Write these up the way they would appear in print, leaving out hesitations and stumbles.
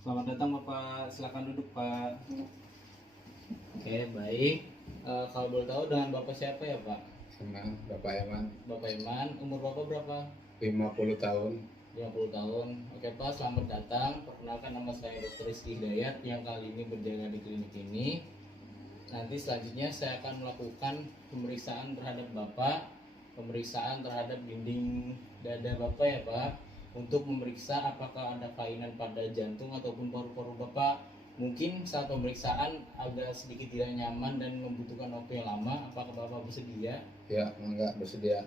Selamat datang Bapak, silakan duduk Pak. Oke, baik. Kalau boleh tahu dengan Bapak siapa ya Pak? Sama Bapak Eman, Bapak Iman, umur Bapak berapa? 50 tahun. 50 tahun. Oke Pak, selamat datang. Perkenalkan, nama saya Dr. Rizky Hidayat yang kali ini berjaga di klinik ini. Nanti selanjutnya saya akan melakukan pemeriksaan terhadap Bapak, pemeriksaan terhadap dinding dada Bapak ya Pak, untuk memeriksa apakah ada kelainan pada jantung ataupun paru-paru Bapak. Mungkin saat pemeriksaan agak sedikit tidak nyaman dan membutuhkan waktu yang lama. Apakah Bapak bersedia? Ya, enggak bersedia.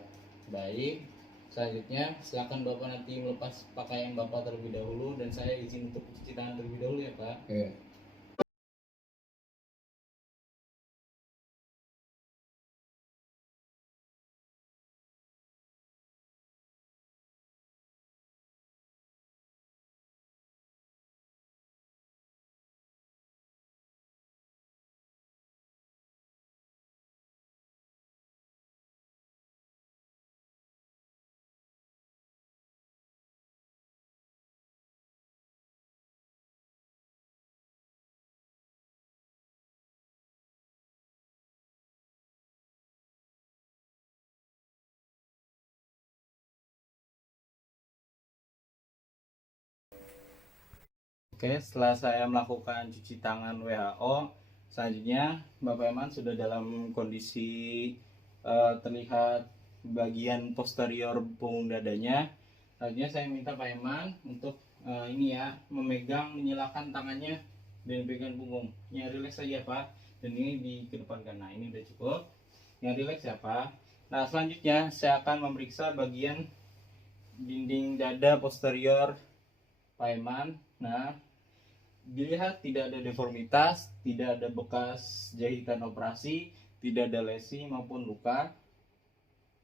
Baik. Selanjutnya silakan Bapak nanti melepas pakaian Bapak terlebih dahulu dan saya izin untuk cuci tangan terlebih dahulu ya Pak. Ya. Oke, setelah saya melakukan cuci tangan WHO, selanjutnya Bapak Eman sudah dalam kondisi terlihat bagian posterior punggung dadanya. Selanjutnya saya minta Pak Eman untuk ini ya, menyalakan tangannya dan pegang punggung. Ya, rileks saja Pak. Dan ini dikedepankan. Nah, ini udah cukup. Yang rileks ya Pak. Nah, selanjutnya saya akan memeriksa bagian dinding dada posterior Pak Eman. Nah, dilihat tidak ada deformitas, tidak ada bekas jahitan operasi, tidak ada lesi maupun luka.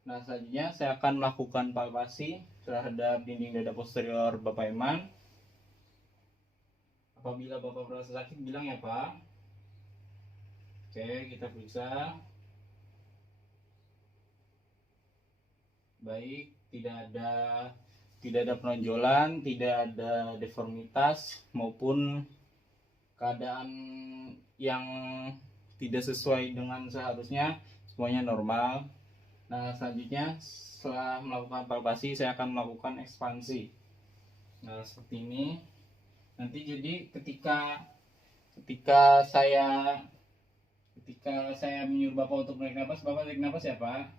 Nah, selanjutnya saya akan melakukan palpasi terhadap dinding dada posterior Bapak Eman. Apabila Bapak merasa sakit, bilang ya Pak. Oke, kita periksa. Baik, tidak ada penonjolan, tidak ada deformitas maupun keadaan yang tidak sesuai dengan seharusnya, semuanya normal. Nah, selanjutnya setelah melakukan palpasi saya akan melakukan ekspansi. Nah, seperti ini. Nanti jadi ketika saya menyuruh Bapak untuk menarik nafas, Bapak tarik nafas ya, Pak.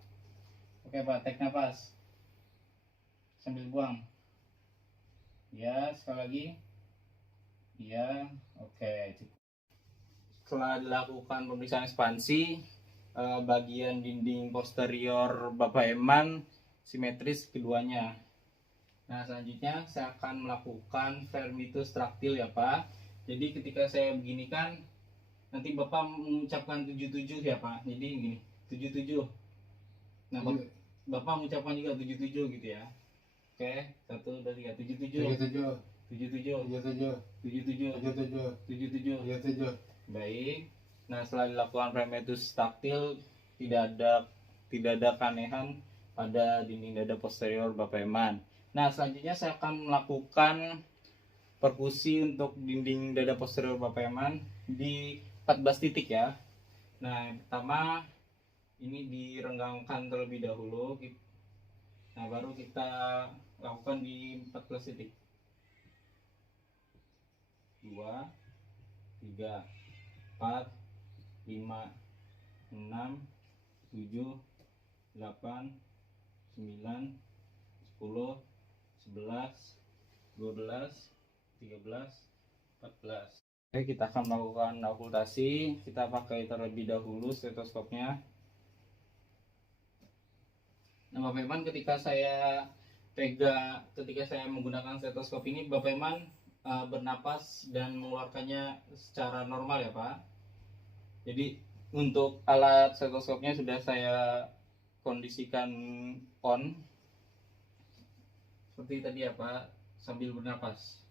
Oke, Pak, tarik nafas. Sambil buang. Ya, sekali lagi. Ya, oke. Setelah dilakukan pemeriksaan ekspansi, bagian dinding posterior Bapak Eman simetris keduanya. Nah, selanjutnya saya akan melakukan vermitus traktil ya Pak. Jadi ketika saya begini kan, nanti Bapak mengucapkan 77 ya Pak. Jadi gini, 77. Nah, Bapak mengucapkan juga 77 gitu ya. Oke, 1, 2, 3, 77. 77, 77. 77, 77. 77, 77. 77. Baik. Nah, setelah dilakukan vermitus taktil, tidak ada keanehan pada dinding dada posterior Bapak Eman. Nah, selanjutnya saya akan melakukan perkusi untuk dinding dada posterior Bapak Eman di 14 titik ya. Nah, yang pertama ini direnggangkan terlebih dahulu. Nah, baru kita lakukan di 14 titik. 2, 3, 4, 5, 6, 7, 8, 9, 10, 11, 12, 13, 14. Oke, kita akan melakukan okultasi. Kita pakai terlebih dahulu stetoskopnya. Nah, Bapak Iman, ketika saya menggunakan stetoskop ini, Bapak Iman bernapas dan mengeluarkannya secara normal ya Pak. Jadi untuk alat stetoskopnya sudah saya kondisikan on seperti tadi ya Pak, sambil bernapas.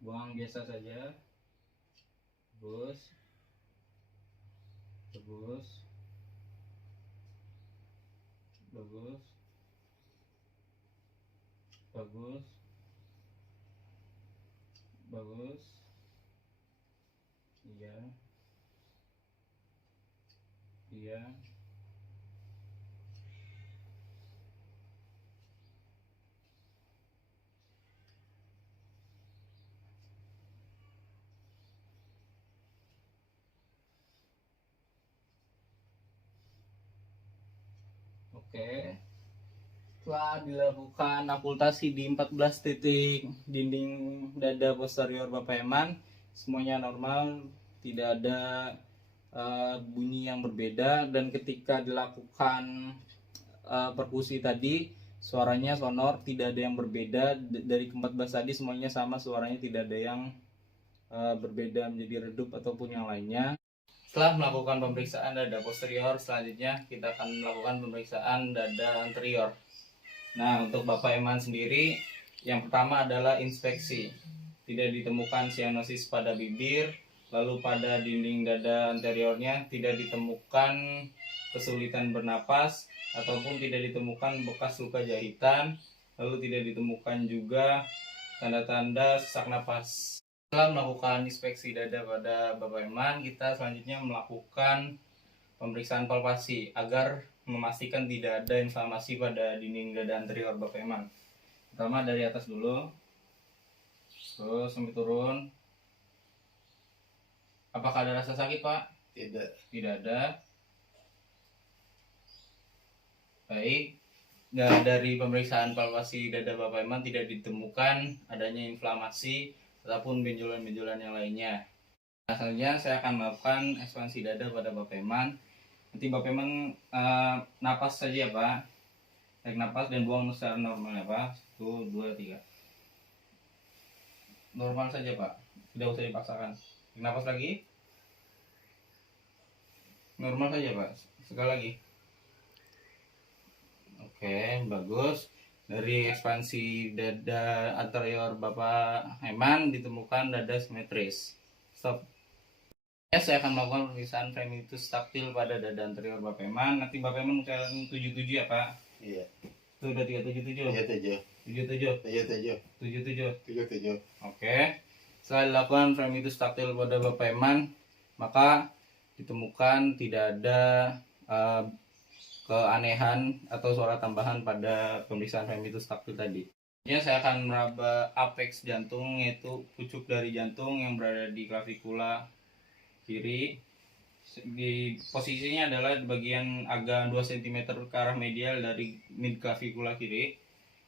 Buang biasa saja. Bagus. Bagus. Bagus. Bagus. bagus. Iya, iya. Oke. Setelah dilakukan amputasi di 14 titik dinding dada posterior Bapak Eman, semuanya normal, tidak ada bunyi yang berbeda, dan ketika dilakukan perkusi tadi suaranya sonor, tidak ada yang berbeda dari ke-14 tadi, semuanya sama suaranya, tidak ada yang berbeda menjadi redup ataupun yang lainnya. Setelah melakukan pemeriksaan dada posterior, selanjutnya kita akan melakukan pemeriksaan dada anterior. Nah, untuk Bapak Eman sendiri, yang pertama adalah inspeksi. Tidak ditemukan sianosis pada bibir, lalu pada dinding dada anteriornya tidak ditemukan kesulitan bernapas, ataupun tidak ditemukan bekas luka jahitan, lalu tidak ditemukan juga tanda-tanda sesak napas. Setelah melakukan inspeksi dada pada Bapak Eman, kita selanjutnya melakukan pemeriksaan palpasi agar memastikan tidak ada inflamasi pada dinding dada anterior Bapak Eman. Pertama dari atas dulu, terus sampai turun. Apakah ada rasa sakit, Pak? Tidak. Tidak ada. Baik. Nah, dari pemeriksaan palpasi dada Bapak Eman tidak ditemukan adanya inflamasi ataupun benjolan-benjolan yang lainnya. Nah, selanjutnya saya akan melakukan ekspansi dada pada Bapak Eman. Nanti Bapak Eman napas saja ya, Pak. Tarik napas dan buang secara normal ya, Pak. 1, 2, 3. Normal saja, Pak. Tidak usah dipaksakan. Tarik napas lagi. Normal saja, Pak. Sekali lagi. Oke, bagus. Dari ekspansi dada anterior Bapak Eman ditemukan dada simetris. Stop. Ya, saya akan melakukan pemeriksaan fremitus taktil pada dada anterior Bapak Eman. Nanti Bapak Eman mencatat 77 ya, Pak? Iya. Itu udah 377. 77. 77. 77. 77. 77. Oke. Setelah dilakukan fremitus taktil pada Bapak Eman, maka ditemukan tidak ada keanehan atau suara tambahan pada pemeriksaan fremitus taktil tadi. Ya, saya akan meraba apex jantung, yaitu pucuk dari jantung yang berada di klavikula kiri. Di posisinya adalah di bagian agak 2 cm ke arah medial dari mid klavikula kiri.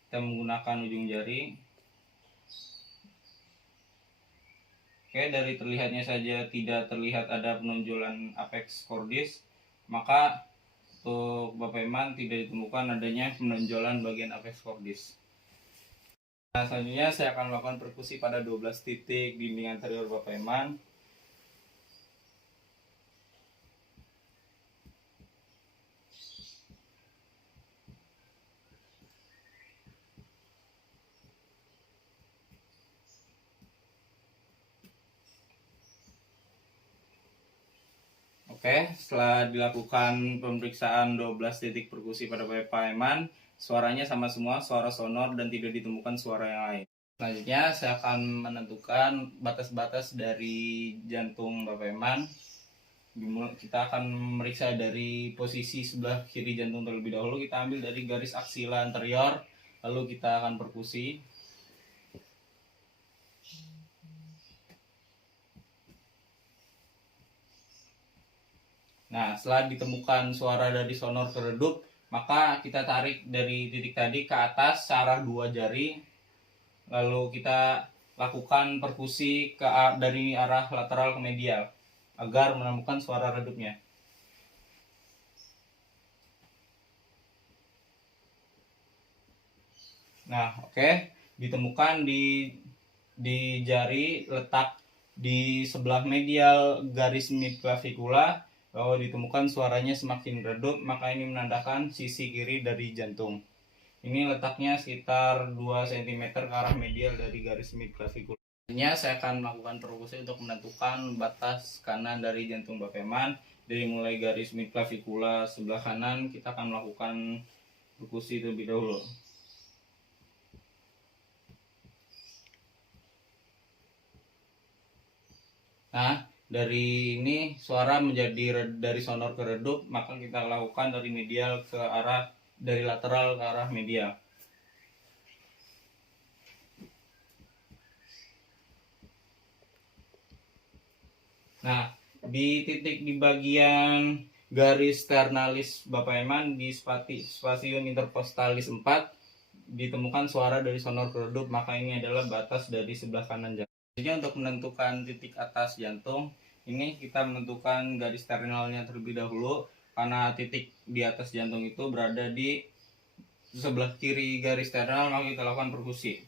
Kita menggunakan ujung jari. Oke, dari terlihatnya saja tidak terlihat ada penonjolan apex cordis, maka untuk Bapak Eman tidak ditemukan adanya penonjolan bagian apex cordis. Nah, selanjutnya saya akan melakukan perkusi pada 12 titik dinding anterior Bapak Eman. Oke, setelah dilakukan pemeriksaan 12 titik perkusi pada Bapak Eman, suaranya sama semua, suara sonor dan tidak ditemukan suara yang lain. Selanjutnya saya akan menentukan batas-batas dari jantung Bapak Eman. Kita akan memeriksa dari posisi sebelah kiri jantung terlebih dahulu. Kita ambil dari garis aksila anterior, lalu kita akan perkusi. Nah, setelah ditemukan suara dari sonor ke redup, maka kita tarik dari titik tadi ke atas searah 2 jari, lalu kita lakukan perkusi dari arah lateral ke medial agar menemukan suara redupnya. Nah, oke, ditemukan di jari letak di sebelah medial garis mid clavicular. Kalau ditemukan suaranya semakin redup, maka ini menandakan sisi kiri dari jantung. Ini letaknya sekitar 2 cm ke arah medial dari garis mid clavicular. Selanjutnya saya akan melakukan perkusi untuk menentukan batas kanan dari jantung Bapak Eman. Dari mulai garis mid clavicular sebelah kanan, kita akan melakukan perkusi terlebih dahulu. Nah, dari ini suara menjadi dari sonor ke redup, maka kita lakukan dari medial ke arah, dari lateral ke arah medial. Nah, di titik di bagian garis ternalis Bapak Eman di spasiun intercostalis 4 ditemukan suara dari sonor ke redup, maka ini adalah batas dari sebelah kanan jantung. Jadi untuk menentukan titik atas jantung, ini kita menentukan garis terminalnya terlebih dahulu, karena titik di atas jantung itu berada di sebelah kiri garis terminal, maka kita lakukan perkusi.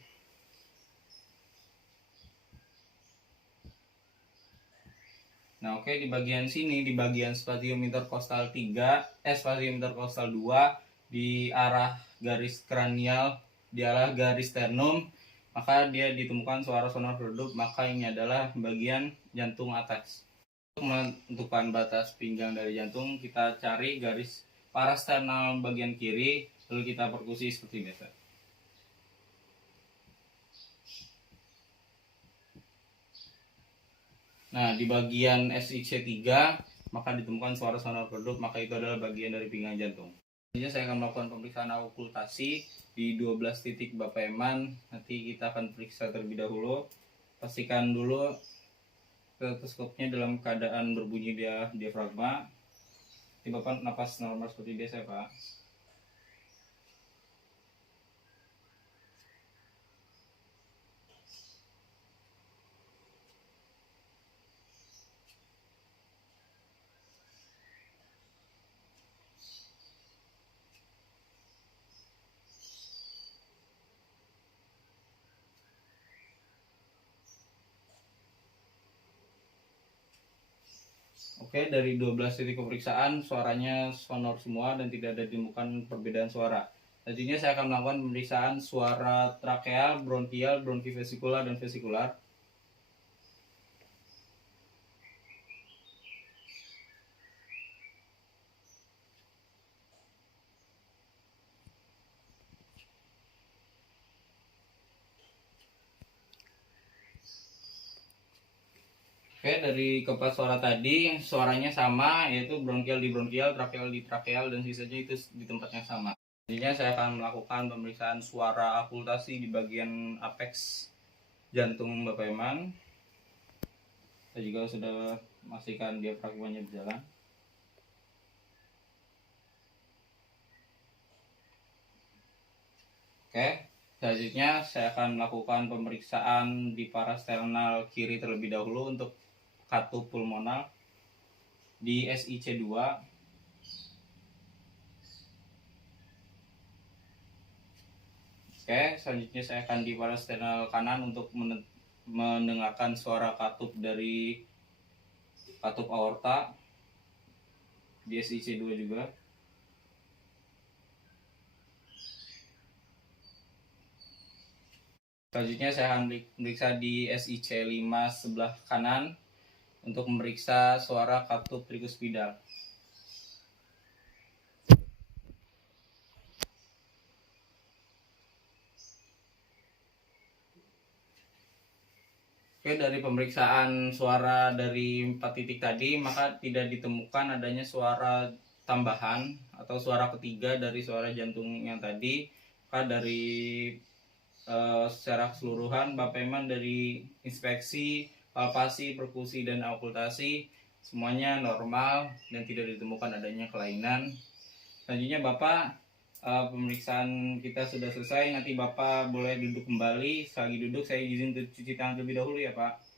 Nah, oke, di bagian sini, di bagian spasium interkostal 3, spasium interkostal 2, di arah garis kranial, di arah garis sternum, maka dia ditemukan suara sonor redup, maka ini adalah bagian jantung atas. Untuk menentukan batas pinggang dari jantung, kita cari garis parasternal bagian kiri, lalu kita perkusi seperti biasa. Nah, di bagian SIC3 maka ditemukan suara sonor redup, maka itu adalah bagian dari pinggang jantung. Selanjutnya saya akan melakukan pemeriksaan okultasi di 12 titik Bapak Eman. Nanti kita akan periksa terlebih dahulu. Pastikan dulu stetoskopnya dalam keadaan berbunyi diafragma. Nanti Bapak napas normal seperti biasa ya, Pak. Oke, dari 12 titik pemeriksaan suaranya sonor semua dan tidak ada ditemukan perbedaan suara. Selanjutnya saya akan melakukan pemeriksaan suara trakeal, bronkial, bronkivesikular, dan vesikular. Oke, dari keempat suara tadi suaranya sama, yaitu bronkial di bronkial, trakeal di trakeal, dan sisanya itu di tempatnya sama. Selanjutnya saya akan melakukan pemeriksaan suara okultasi di bagian apex jantung Bapak Eman. Saya juga sudah memastikan diafragmanya berjalan. Oke, selanjutnya saya akan melakukan pemeriksaan di parasternal kiri terlebih dahulu untuk katup pulmonal di SIC2. Oke, selanjutnya saya akan di parasternal kanan untuk mendengarkan suara katup dari katup aorta di SIC2 juga. Selanjutnya saya akan memeriksa di SIC5 sebelah kanan untuk memeriksa suara katup trikuspidal. Oke, dari pemeriksaan suara dari 4 titik tadi, maka tidak ditemukan adanya suara tambahan atau suara ketiga dari suara jantung yang tadi. Maka dari secara keseluruhan Bapak Eman dari inspeksi, palpasi, perkusi, dan okultasi semuanya normal dan tidak ditemukan adanya kelainan. Selanjutnya Bapak, pemeriksaan kita sudah selesai. Nanti Bapak boleh duduk kembali. Selagi duduk saya izin cuci tangan terlebih dahulu ya Pak.